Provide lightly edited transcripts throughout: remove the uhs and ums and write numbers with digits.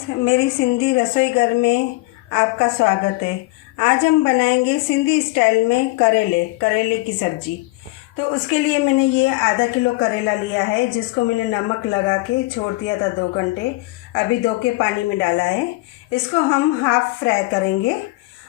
Friends, मेरी सिंधी रसोई घर में आपका स्वागत है। आज हम बनाएंगे सिंधी स्टाइल में करेले की सब्जी। तो उसके लिए मैंने ये आधा किलो करेला लिया है, जिसको मैंने नमक लगा के छोड़ दिया था 2 घंटे। अभी धो के पानी में डाला है। इसको हम हाफ फ्राई करेंगे।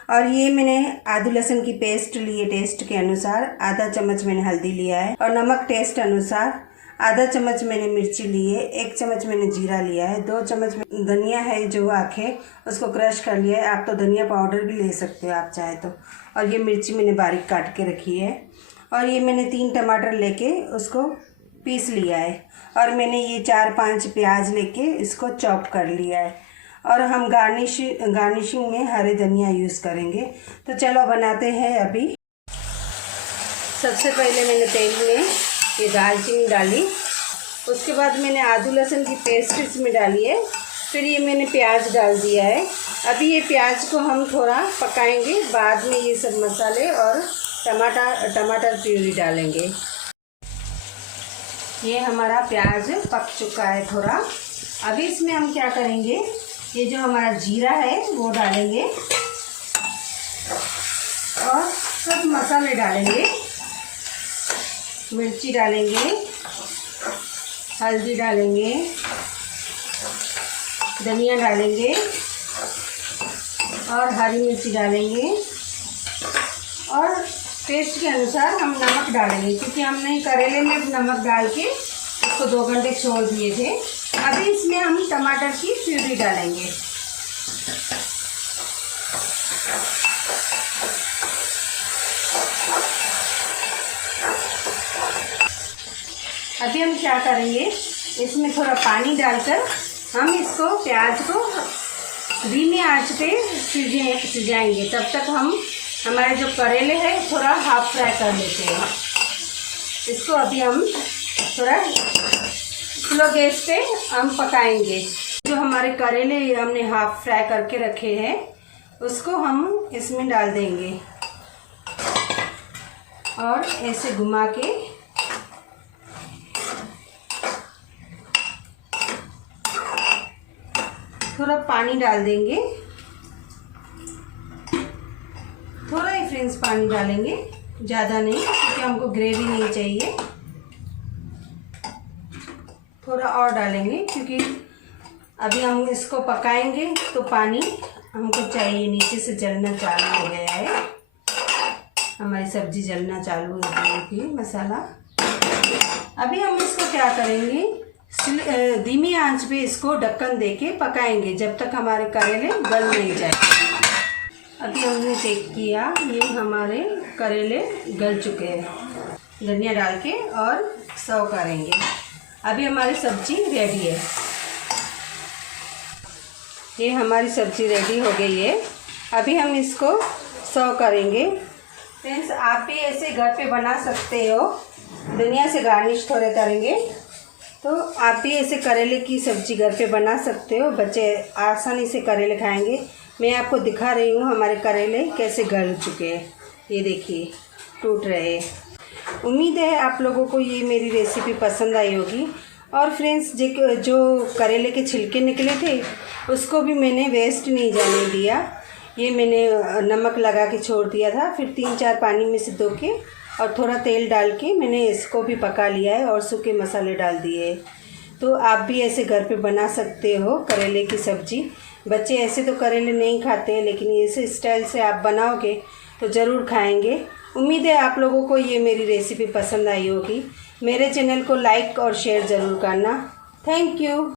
और ये मैंने आदू लहसुन की पेस्ट ली है टेस्ट के अनुसार। आधा चम्मच मैंने हल्दी लिया है और नमक टेस्ट अनुसार। आधा चम्मच मैंने मिर्ची ली है, 1 चम्मच मैंने जीरा लिया है, 2 चम्मच धनिया है जो आखे उसको क्रश कर लिया है। आप तो धनिया पाउडर भी ले सकते हो आप चाहे तो। और ये मिर्ची मैंने बारीक काट के रखी है। और ये मैंने 3 टमाटर लेके उसको पीस लिया है। और मैंने ये 4-5 प्याज लेके इसको चॉप कर लिया है। और हम गार्निशिंग में हरे धनिया यूज़ करेंगे। तो चलो बनाते हैं अभी। सबसे पहले मैंने तेल में ये दालचीनी डाली, उसके बाद मैंने आदू लहसुन की पेस्ट इसमें डाली है। फिर ये मैंने प्याज डाल दिया है। अभी ये प्याज को हम थोड़ा पकाएंगे, बाद में ये सब मसाले और टमाटर प्यूरी डालेंगे। ये हमारा प्याज पक चुका है थोड़ा। अभी इसमें हम क्या करेंगे, ये जो हमारा जीरा है वो डालेंगे और सब मसाले डालेंगे। मिर्ची डालेंगे, हल्दी डालेंगे, धनिया डालेंगे और हरी मिर्ची डालेंगे। और टेस्ट के अनुसार हम नमक डालेंगे, क्योंकि हमने करेले में नमक डाल के उसको 2 घंटे छोड़ दिए थे। अभी इसमें हम टमाटर की प्यूरी डालेंगे। अभी हम क्या करेंगे, इसमें थोड़ा पानी डालकर हम इसको प्याज को धीमी आंच पे सिजाएंगे। तब तक हम हमारे जो करेले हैं थोड़ा हाफ फ्राई कर लेते हैं। इसको अभी हम थोड़ा स्लो गैस पे हम पकाएंगे। जो हमारे करेले हमने हाफ फ्राई करके रखे हैं उसको हम इसमें डाल देंगे और ऐसे घुमा के थोड़ा पानी डाल देंगे। थोड़ा ही फ्रेंड्स पानी डालेंगे, ज़्यादा नहीं, क्योंकि हमको ग्रेवी नहीं चाहिए। थोड़ा और डालेंगे क्योंकि अभी हम इसको पकाएंगे तो पानी हमको चाहिए। नीचे से जलना चालू हो गया है, हमारी सब्जी जलना चालू हो गई थी मसाला। अभी हम इसको क्या करेंगे, धीमी आंच पे इसको ढक्कन देके पकाएंगे जब तक हमारे करेले गल नहीं जाए। अभी हमने चेक किया, ये हमारे करेले गल चुके हैं। धनिया डाल के और सर्व करेंगे। अभी हमारी सब्जी रेडी है। ये हमारी सब्जी रेडी हो गई है। अभी हम इसको सर्व करेंगे। फ्रेंड्स, आप भी ऐसे घर पे बना सकते हो। धनिया से गार्निश थोड़े करेंगे तो आप भी ऐसे करेले की सब्जी घर पे बना सकते हो। बच्चे आसानी से करेले खाएंगे। मैं आपको दिखा रही हूँ हमारे करेले कैसे गल चुके हैं। ये देखिए, टूट रहे हैं। उम्मीद है आप लोगों को ये मेरी रेसिपी पसंद आई होगी। और फ्रेंड्स, जो करेले के छिलके निकले थे उसको भी मैंने वेस्ट नहीं जाने दिया। ये मैंने नमक लगा के छोड़ दिया था। फिर 3-4 पानी में से धो के और थोड़ा तेल डाल के मैंने इसको भी पका लिया है और सूखे मसाले डाल दिए। तो आप भी ऐसे घर पे बना सकते हो करेले की सब्जी। बच्चे ऐसे तो करेले नहीं खाते, लेकिन ऐसे स्टाइल से आप बनाओगे तो ज़रूर खाएंगे। उम्मीद है आप लोगों को ये मेरी रेसिपी पसंद आई होगी। मेरे चैनल को लाइक और शेयर ज़रूर करना। Thank you.